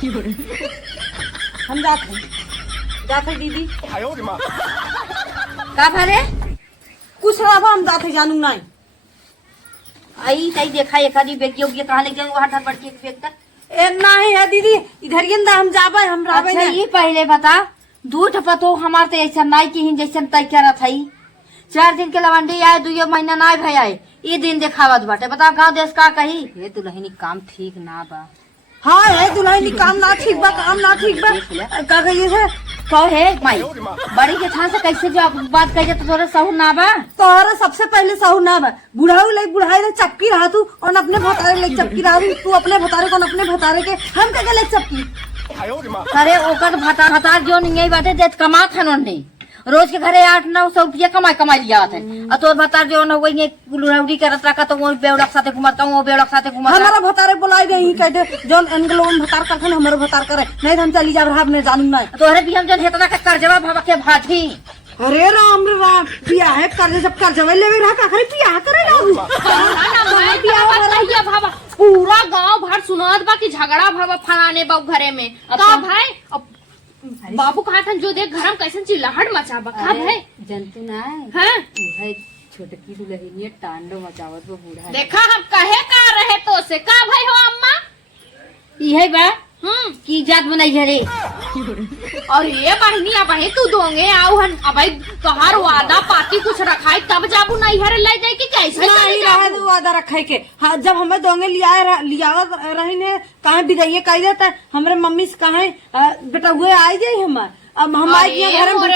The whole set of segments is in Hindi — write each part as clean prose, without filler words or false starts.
हम जाते दीदी का भरे कुछ रहा हम जाते जानू नहीं आई नहीं देखा एक आदमी बेग योग्य कहाँ लेके वहाँ ठर पड़ के बेग तक नहीं है दीदी इधर गेंदा हम जाबे हम रहबे अच्छा ये पहले बता दूठ पतो हमार तो ऐसा नाई की ही जैसे तय क्या था 4 दिन के लवंडी आए 2 महीना नाई भाई आए ये दिन देखावत बाटे बता गाँव देश का कही ये दुल्हनी काम ठीक ना बा हाँ है दुल्हनी काम ना ठीक बा का कहिए है कहो है माई बड़ी के थान से कैसे जो बात कही तो तोरे सहू ना बा तोहरा सबसे पहले सहू ना बा बुढ़ाऊ ले बुढ़ाई ले चपकी रहा तू और अपने भतारे ले चपकी रहा तू अपने भतारे को अपने भतारे के हम का ले चपकी अरे ओकर भतार जो नहीं बाटे देत कमा था नहीं रोज के घरे 800-900 रुपया कमाई लिया थे तो भतार जो न वही गुलराउडी करत रखा तो वो बेवड़क साथे घुमाता हूँ वो बेवड़क साथे घुमाता हमारा भतारे बुलाई नहीं कहते जोन एंगलोन भतार करथन हमारे भतार करे नहीं हम चली जा रहा ने जानू ना तोहरे भी हम जन हेतना के कर्जवा भवा के भाठी अरे राम रे राम बियाह है कर्ज जब कर्जवा लेवे रहा का करे बियाह करे ना भावा पूरा गांव भर सुनात बा कि झगड़ा भावा फलाने बा घरे में का भाई बाबू कहा था जो देख घर में कैसे चिल्लाहट मचा बा का भाई जनतु ना हां है छोटकी दुल्हनिया टांडो मचावत वो बूढ़ा देखा हम कहे का रहे तो से का भाई हो अम्मा यही बा की जात बनाई घरे और ये बहनी अब तू दोगे आओ हन अब तोहार वादा पाती कुछ रखाई तब जाबू नहीं हरे ले जाए कि कैसे नहीं रहे तो वादा रखे के हाँ जब हमें दोंगे लिया रही ने कहा बिदाइये कही देता हमारे मम्मी से कहे बेटा हुए आई जाये हमारे अब हमारे घर में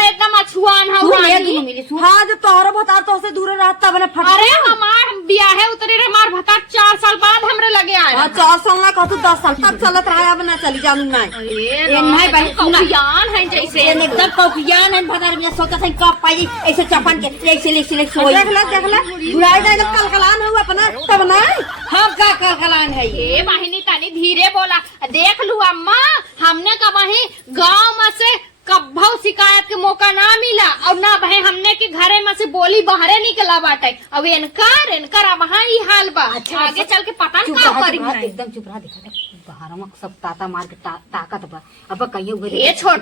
एकदम अछुआन हाँ जब तोहरा भतार तो से दूर रहता बने फट अरे हमार बियाह है उतरे हमार भतार 4 साल बाद हमरे लगे आए 4 साल ना कहतु 10 साल तक चलत रहा अब ना चली जानू नहीं कौकियान है जैसे एकदम कौकियान है भतार में सोचा था कब पाई ऐसे चपन के ऐसे सोई देख ले बुढ़ाई जाए कलकलान हुआ अपना तब ना हम का कलकलान है ये बहिनी तनी धीरे बोला देख लू अम्मा हमने का वही गाँव में से कब्बो शिकायत के मौका ना मिला और ना भाई हमने के घरे में से बोली बाहरे निकला बाटे अब इनकर वहाँ ही हाल बा आगे चल के पता नहीं क्या करी एकदम चुप रहा देखा बाहर में सब ताता मार के ताकत बा अब कहीं ये छोड़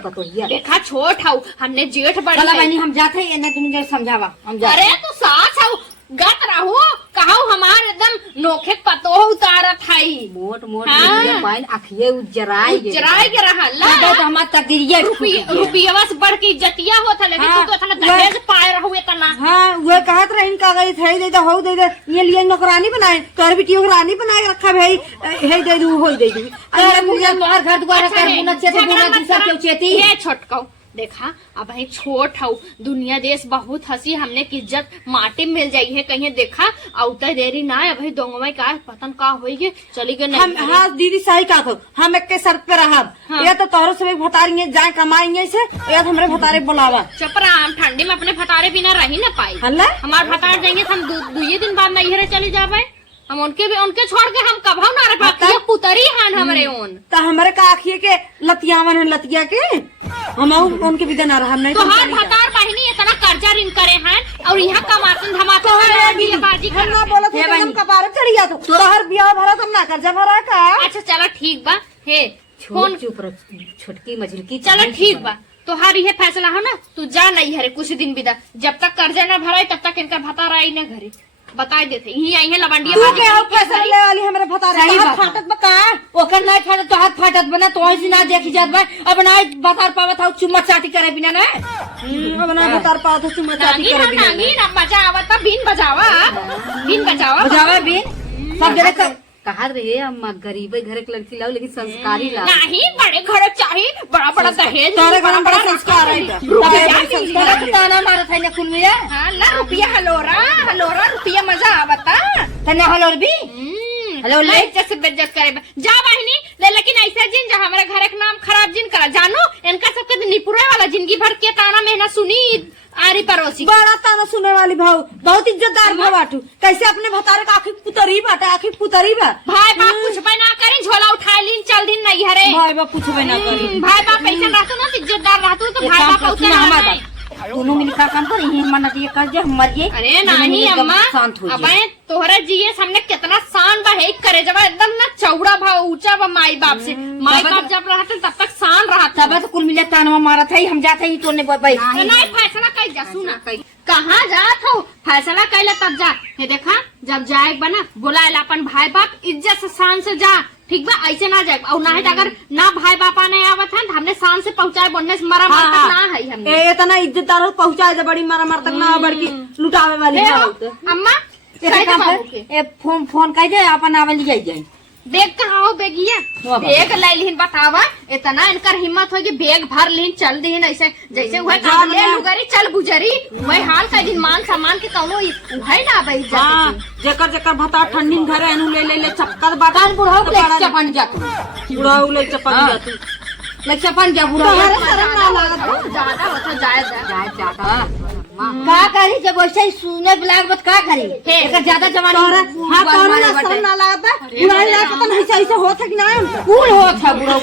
देखा छोट हूँ हमने जेठ बड़ी हम जाते हैं तुम समझावा हम अरे तू सास हूँ गत रहू कहू हमार एकदम नोखे पतो उतारत है मोट पाइन अखिए उजराई के रहा तो हमार तकदीरिया रुपया से बढ़ के इज्जतिया होता लेकिन तू तो इतना दहेज पाए रहू इतना हाँ वो कहत रही का गई थे दे हो दे ये लिए नौकरानी बनाए तोर बेटी नौकरानी बना के रखा भाई हे दे दू हो दे दू तोहर घर द्वार कर बुना चेते बुना दूसरा क्यों चेती ये छोटकाऊ देखा अब भाई छोट हूँ दुनिया देश बहुत हंसी हमने की इज्जत माटी में मिल जाई है कहीं देखा औता देरी ना है भाई दोंगवा का पतन का होई चली गए हम हाँ दीदी सही कहा तो हम एक के शर्त पे रहा ये तो तोहरो से भतारेंगे जाए कमाएंगे से ये हमारे भतारे बुलावा चपरा हम ठंडी में अपने भतारे बिना रही ना पाई हमारे भतार जाएंगे हम 2 दिन बाद नहीं चले जावे हम उनके छोड़ के हम कभाव ना रख पुतरी हान हमारे ओन तो हमारे का आखिए के लतियावन है लतिया के हम उनके भी देना रहा नहीं तो हर भतार बहिनी इतना कर्जा ऋण करे हैं और यहाँ कमातन धमाते बाजी ना बोला थे हम कपार चढ़ी जा तो हर ब्याह भरा तुम ना कर्जा भरा का अच्छा चलो ठीक बा हे फोन चुप रह छोटकी मझिल की चलो ठीक बा तो हर ये फैसला हो ना तू जा नहीं हरे कुछ दिन बिदा जब तक कर्जा न भराए तब तक इनका भतार आई न घरे बता देते यही आई है लवंडिया तू के हाथ फैसला ले वाली हमरे भतारे हाथ फाटत बका ओकर नहीं फाटत तो हाथ फाटत बना तो ऐसी ना देखी जात बा अब ना बता पावत हूं चुम्मा चाटी करे बिना ना अब ना बता पावत हूं चुम्मा चाटी करे बिना ना मजा आवत बीन बजावा सब जगह कहा रे अम्मा गरीबे घर के लड़की लाओ लेकिन संस्कारी लाओ नहीं बड़े घर चाहिए बड़ा बड़ा दहेज तारे घर में बड़ा संस्कार है ताना मारा था ना कुल मिला हां ला रुपया हलोरा रुपया मजा आवता तने हलोर भी हेलो ले जैसे बेइज्जत करे जा बहिनी ले लेकिन ऐसा जिन जो हमारे घर का नाम खराब जिन करा जानो इनका सबके निपुरा वाला जिंदगी भर के ताना मेहनत सुनी आरी पड़ोसी बड़ा ताना सुनने वाली भाव बहुत इज्जतदार भाव आटू कैसे अपने भतारे का आखिर पुतरी बाटे आखिर पुतरी बा भाई बाप कुछ भी ना करी झोला उठा लीन चल दिन नहीं हरे भाई बाप कुछ भी ना करी भाई बाप पैसा रहतो ना इज्जतदार रहतो तो भाई बाप उतना दोनों मिलकर काम कर यही मन्नत ये कर जे हम मरिए। अरे नहीं अम्मा, शांत हो अब जाए। तोहरा जिये हमने कितना शान बा है करे जब एकदम ना चौड़ा भाव ऊंचा बा माई बाप से। माई बाप जब रहा तब तक शान रहा था। तब तो कुल मिले तानवा मारा था हम जाते ही तो नहीं फैसला कई जा सुना कहाँ जात हो फैसला कैले तब जा। ये देखा जब जाए बना बुलाए अपन भाई बाप इज्जत से शान से जा, ठीक बा, ऐसे ना जाए। और ना है अगर ना भाई बापा नहीं आवत है हमने शान से पहुँचाए बनने से मरा मार तक ना है हमने इतना इज्जतदार पहुँचाए दे बड़ी मारा मार तक ना बड़की लुटावे वाली अम्मा फोन कह दे अपन आवे ले जाए। बेग कहाँ हो बेगिया बेग लाई लिहिन बतावा इतना इनकर हिम्मत होगी बेग भर लिहिन चल दिहिन ऐसे जैसे वह ले लुगरी चल गुजरी वही हाल का दिन मान सामान के कौनो है ना भाई। जेकर जेकर भता ठंडी घरे अनु ले ले ले चक्कर बाटा बुढ़ाऊ ले चपन जा तू बुढ़ाऊ ले चपन जा तू ले चपन जा बुढ़ाऊ ज्यादा होता जाए का करी जब वैसे ही सुने ब्लाग बत का करी एकर ज्यादा जवानी हां कौन ना शर्म ना लागता बुढ़ाई लाके तो नहीं ऐसे होत है कि ना कूल होत है बुढ़ाऊ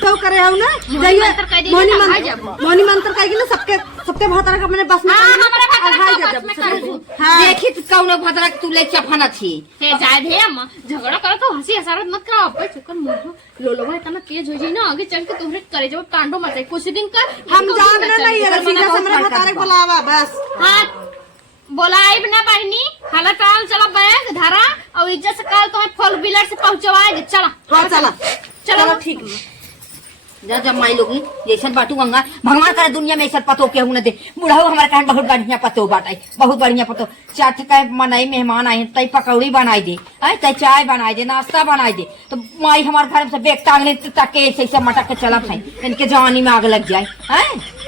क्यों करे हो ना जाइए मोनी मंत्र कह ना सबके भतरा का मैंने बस में देखी तो कौन भतरा तू ले चफना थी जाए दे अम्मा झगड़ा करो तो हंसी हसारत मत करो अब चुकन मोह लोलो इतना तेज हो जाई ना आगे चल के तुम्हारे करे जब कांडो मत कुछ दिन कर हम जान नहीं है सीधा से मेरे भतरा बुलावा बस। हाँ बोलाइब ना बहनी हाला टाल चला बैग धरा और इज्जत से कल तुम्हें फोर व्हीलर से पहुंचवाएंगे। चला हाँ चला चलो ठीक जा जब माई लोगी जैसा बाटू गंगा भगवान करे दुनिया में ऐसा पतो केहू न दे। बुढ़ाऊ हमारे कहन बहुत बढ़िया पतो बाटाई बहुत बढ़िया पतो चाट का मनाई मेहमान आए तई पकौड़ी बनाई दे तई चाय बनाई दे नाश्ता बनाई दे तो माई हमारे घर में बेग टांगले ताके ऐसे मटक के चला खाई इनके जवानी में आग लग जाए है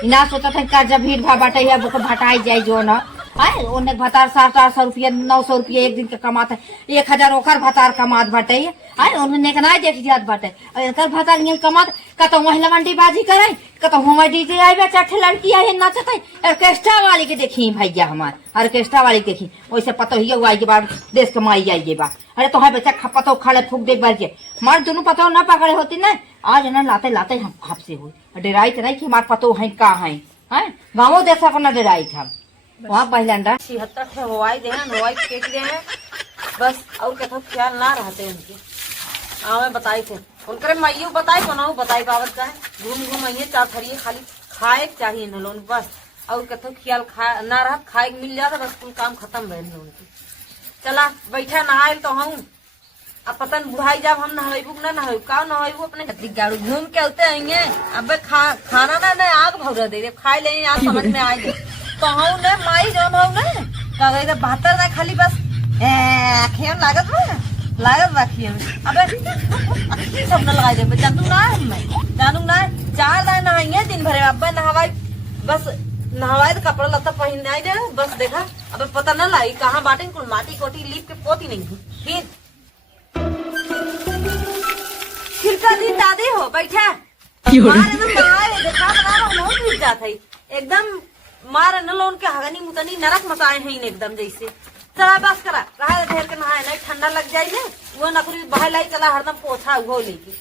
ना सोचा था का जब भीड़ भा बाटे है वो भटाई जाए जो न है उन्हें भतार 800 रुपया 900 रुपया एक दिन के कमाते 1000 ओकर भतार कमात बाटे है उन्होंने ना देख जात बाटे एकर भतार नहीं कमात कतो महिला मंडी बाजी करे कतो हम डीजे आइबे चाठे लड़की आई नाचते ऑर्केस्ट्रा वाली के देखी भैया हमार ऑर्केस्ट्रा वाली देखी वैसे पतो ही आई के बाद देश के माई आई के बाद अरे तो है बच्चा खपतो खाले फूक दे बार के मार दोनों पतो ना पकड़े होती ना आज ना लाते लाते हम खप से हुई डराई नहीं कि हमार पतो है का है गाँव देश को न डराई था वहाँ पहले 76 हवाई दे हवाई फेंक दे हैं बस और कथो ख्याल ना रहते उनके आवे बताई थे उनके माइयो बताई को ना बताई बाबत का घूम घूम आइए चार थरिए खाली खाए चाहिए न लोन बस और कथो ख्याल ना रहा खाए मिल जाता बस कुल काम खत्म भइल उनके। चला बैठा नहाए तो हूँ अब पतन बुढ़ाई जब हम नहाबू ना नहाबू का नहाबू अपने गाड़ू घूम के उते आएंगे अब खाना ना आग भौरा दे खाए ले आज समझ में आए तो हूँ न माई जौन हूँ न बहत्तर ना खाली बस खेम लागत बाकी अबे सब न लगाई दे जानू ना चार दाए नहाइए दिन भरे अब नहवाई बस नहवाई तो कपड़ा लत्ता पहन आई दे बस देखा अब पता न लाई कहाँ बाटे कुल माटी कोटी लीप के पोती नहीं फिर का दिन दादी हो बैठा एकदम मार न लोन के हगनी मुतनी नरक मचाए हैं एकदम जैसे। चला बस करा रहा ढेर के नहाए नहीं ठंडा लग जाये ने वो नकली बहाय लाई चला हरदम पोछा वो लेके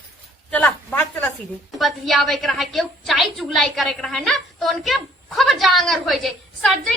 चला भाग चला सीधे बतियावे के रहा के चाय चुगलाई करे के रहा ना तो उनके खूब जांगर हो जाए सज्जे